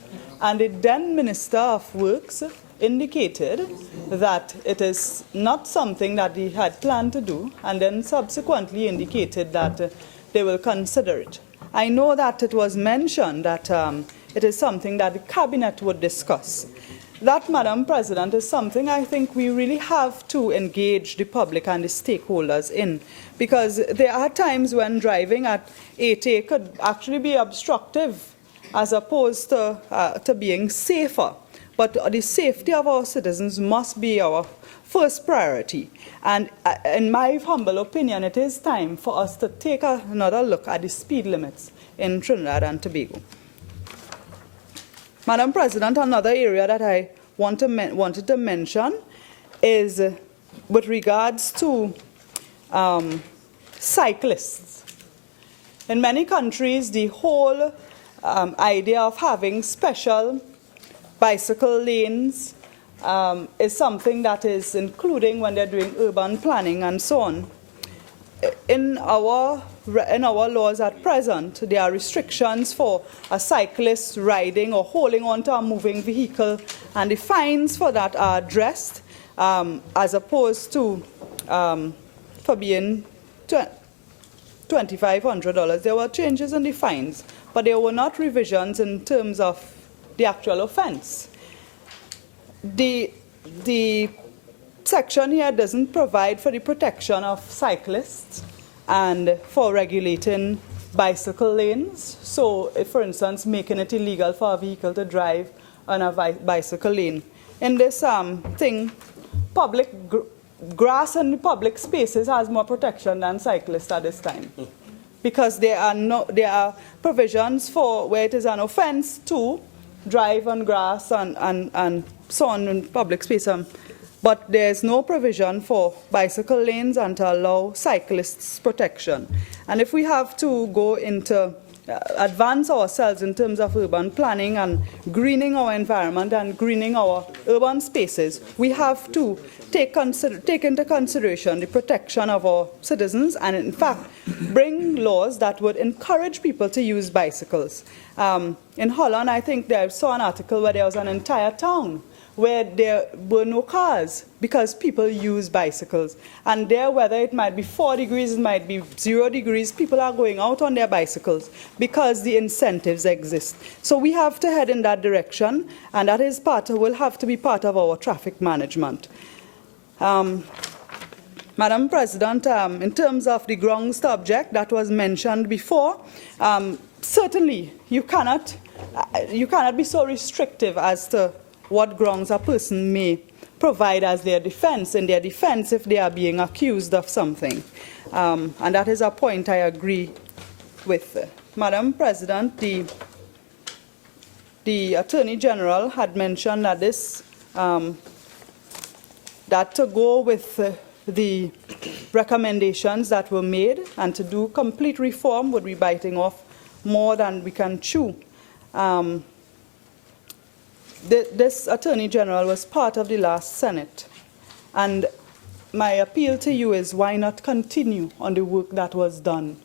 And the then Minister of Works indicated that it is not something that he had planned to do, and then subsequently indicated that they will consider it. I know that it was mentioned that it is something that the Cabinet would discuss. That, Madam President, is something I think we really have to engage the public and the stakeholders in, because there are times when driving at 80 could actually be obstructive as opposed to being safer. But the safety of our citizens must be our first priority. And in my humble opinion, it is time for us to take another look at the speed limits in Trinidad and Tobago. Madam President, another area that I wanted to mention is with regards to cyclists. In many countries, the whole idea of having special bicycle lanes is something that is including when they're doing urban planning and so on. In our laws at present, there are restrictions for a cyclist riding or holding onto a moving vehicle, and the fines for that are addressed as opposed to for being $2,500. There were changes in the fines, but there were not revisions in terms of the actual offense. The section here doesn't provide for the protection of cyclists and for regulating bicycle lanes. So, if, for instance, making it illegal for a vehicle to drive on a bicycle lane. In this thing, public grass and public spaces has more protection than cyclists at this time, because there are provisions for where it is an offence to drive on grass and so on in public space. But there's no provision for bicycle lanes and to allow cyclists protection. And if we have to go into advance ourselves in terms of urban planning and greening our environment and greening our urban spaces, we have to take into consideration the protection of our citizens and, in fact, bring laws that would encourage people to use bicycles. In Holland, I think I saw an article where there was an entire town where there were no cars because people use bicycles. And there, whether it might be 4 degrees, it might be 0 degrees, people are going out on their bicycles because the incentives exist. So we have to head in that direction, and that is will have to be part of our traffic management. Madam President, in terms of the grounds to object that was mentioned before, certainly you cannot be so restrictive as to what grounds a person may provide as their defense, if they are being accused of something. And that is a point I agree with. Madam President, the Attorney General had mentioned that that to go with the recommendations that were made and to do complete reform would be biting off more than we can chew. This Attorney General was part of the last Senate, and my appeal to you is, why not continue on the work that was done?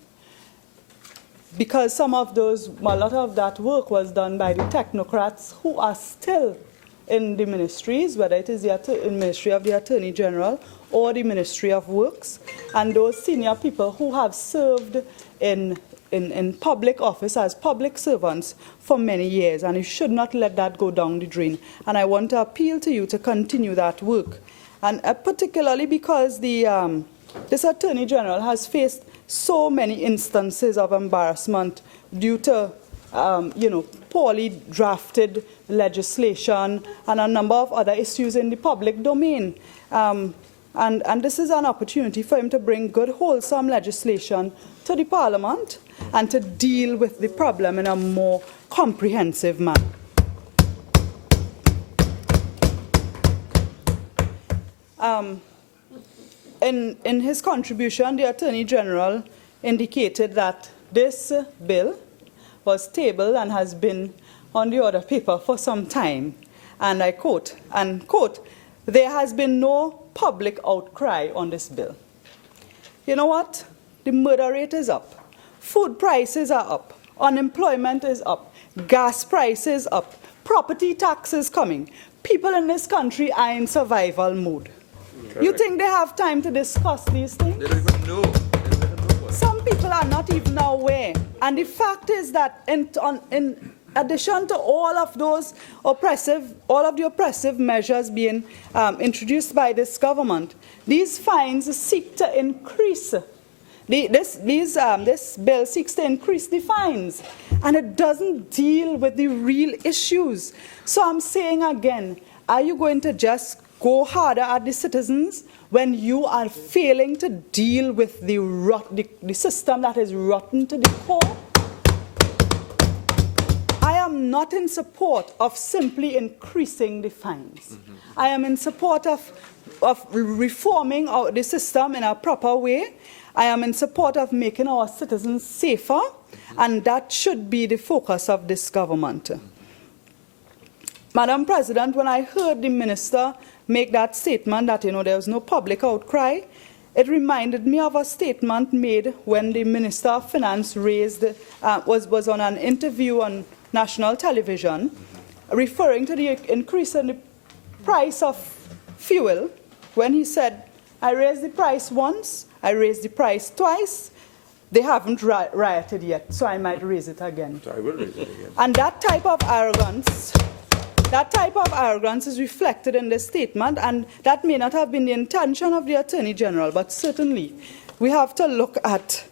Because a lot of that work was done by the technocrats who are still in the ministries, whether it is the Ministry of the Attorney General or the Ministry of Works, and those senior people who have served in public office as public servants for many years, and you should not let that go down the drain. And I want to appeal to you to continue that work, and particularly because this Attorney General has faced so many instances of embarrassment due to poorly drafted legislation and a number of other issues in the public domain. And this is an opportunity for him to bring good, wholesome legislation to the Parliament and to deal with the problem in a more comprehensive manner. In his contribution, the Attorney General indicated that this bill was tabled and has been on the order paper for some time. And I quote, "There has been no public outcry on this bill." You know what? The murder rate is up. Food prices are up. Unemployment is up. Gas prices up. Property tax is coming. People in this country are in survival mode. Correct. You think they have time to discuss these things? They don't even know. Some people are not even aware. And the fact is that in addition to all of the oppressive measures being introduced by this government, these fines seek to increase. This bill seeks to increase the fines, and it doesn't deal with the real issues. So I'm saying again, are you going to just go harder at the citizens when you are failing to deal with the system that is rotten to the core? I am not in support of simply increasing the fines. I am in support of reforming the system in a proper way. I am in support of making our citizens safer, and that should be the focus of this government. Madam President, when I heard the minister make that statement that, there was no public outcry, it reminded me of a statement made when the Minister of Finance was on an interview on national television, referring to the increase in the price of fuel, when he said, I raised the price once, I raised the price twice, they haven't rioted yet, so I might raise it again. So I will raise it again. And that type of arrogance is reflected in this statement, and that may not have been the intention of the Attorney General, but certainly we have to look at,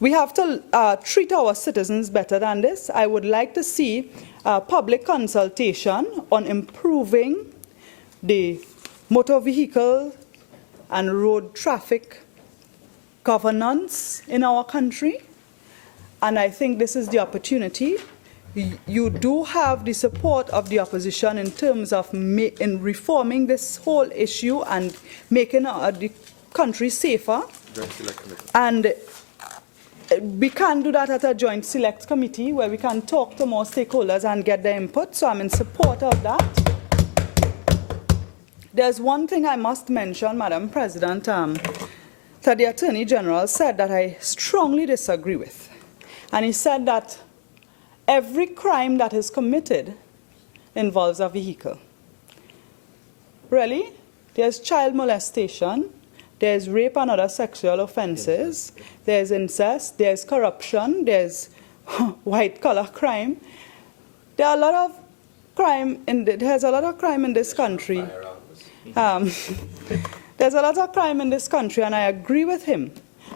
we have to treat our citizens better than this. I would like to see public consultation on improving the motor vehicle and road traffic governance in our country, and I think this is the opportunity. You do have the support of the opposition in terms of in reforming this whole issue and making the country safer. And we can do that at a joint select committee where we can talk to more stakeholders and get their input. So I'm in support of that. There's one thing I must mention, Madam President, that the Attorney General said that I strongly disagree with. And he said that every crime that is committed involves a vehicle. Really? There's child molestation, there's rape and other sexual offenses, there's incest, there's corruption, there's white-collar crime. There's a lot of crime in this country. There's a lot of crime in this country, and I agree with him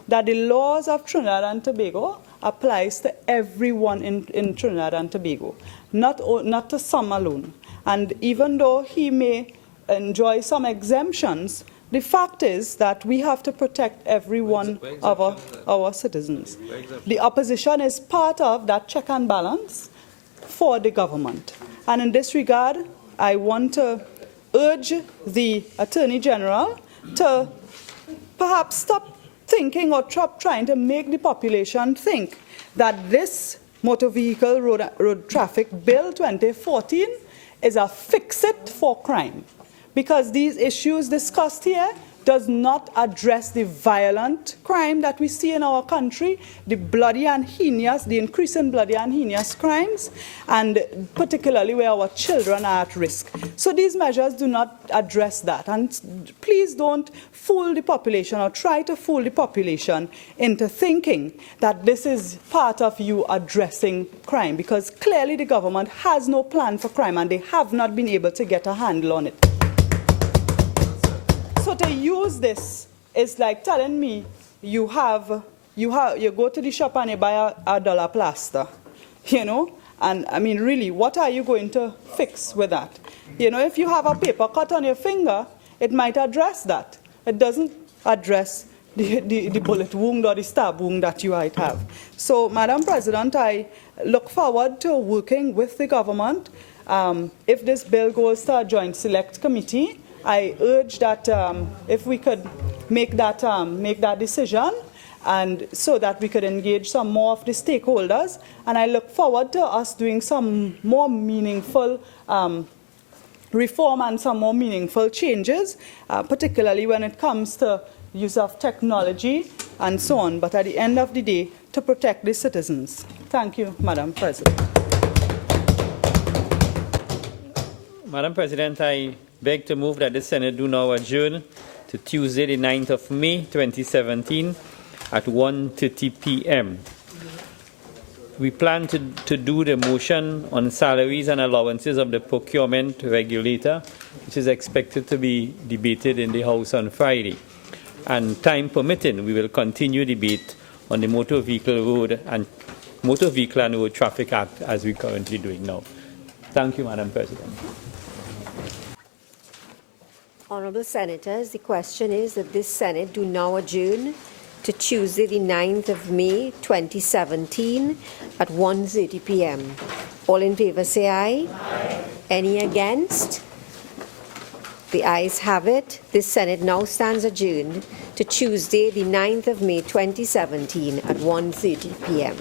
that the laws of Trinidad and Tobago applies to everyone in Trinidad and Tobago, not to some alone. And even though he may enjoy some exemptions, the fact is that we have to protect every one of our citizens. The opposition is part of that check and balance for the government. And in this regard, I want to urge the Attorney General to perhaps stop thinking or trying to make the population think that this Motor Vehicle Road Traffic Bill 2014 is a fix-it for crime. Because these issues discussed here does not address the violent crime that we see in our country, the bloody and heinous, the increase in bloody and heinous crimes, and particularly where our children are at risk. So these measures do not address that. And please don't fool the population or try to fool the population into thinking that this is part of you addressing crime, because clearly the government has no plan for crime and they have not been able to get a handle on it. So to use this is like telling me you go to the shop and you buy a $1 plaster, and I mean, really, what are you going to fix with that? If you have a paper cut on your finger, it might address that. It doesn't address the bullet wound or the stab wound that you might have. So, Madam President, I look forward to working with the government. If this bill goes to a joint select committee, I urge that if we could make that decision, and so that we could engage some more of the stakeholders. And I look forward to us doing some more meaningful reform and some more meaningful changes, particularly when it comes to use of technology and so on, but at the end of the day, to protect the citizens. Thank you, Madam President. Madam President, I beg to move that the Senate do now adjourn to Tuesday, the 9th of May, 2017, at 1:30 p.m. We plan to do the motion on salaries and allowances of the procurement regulator, which is expected to be debated in the House on Friday. And time permitting, we will continue debate on the Motor Vehicle and Road Traffic Act as we're currently doing now. Thank you, Madam President. Honourable Senators, the question is that this Senate do now adjourn to Tuesday, the 9th of May, 2017, at 1:30 p.m. All in favour say aye. Aye. Any against? The ayes have it. This Senate now stands adjourned to Tuesday, the 9th of May, 2017, at 1:30 p.m.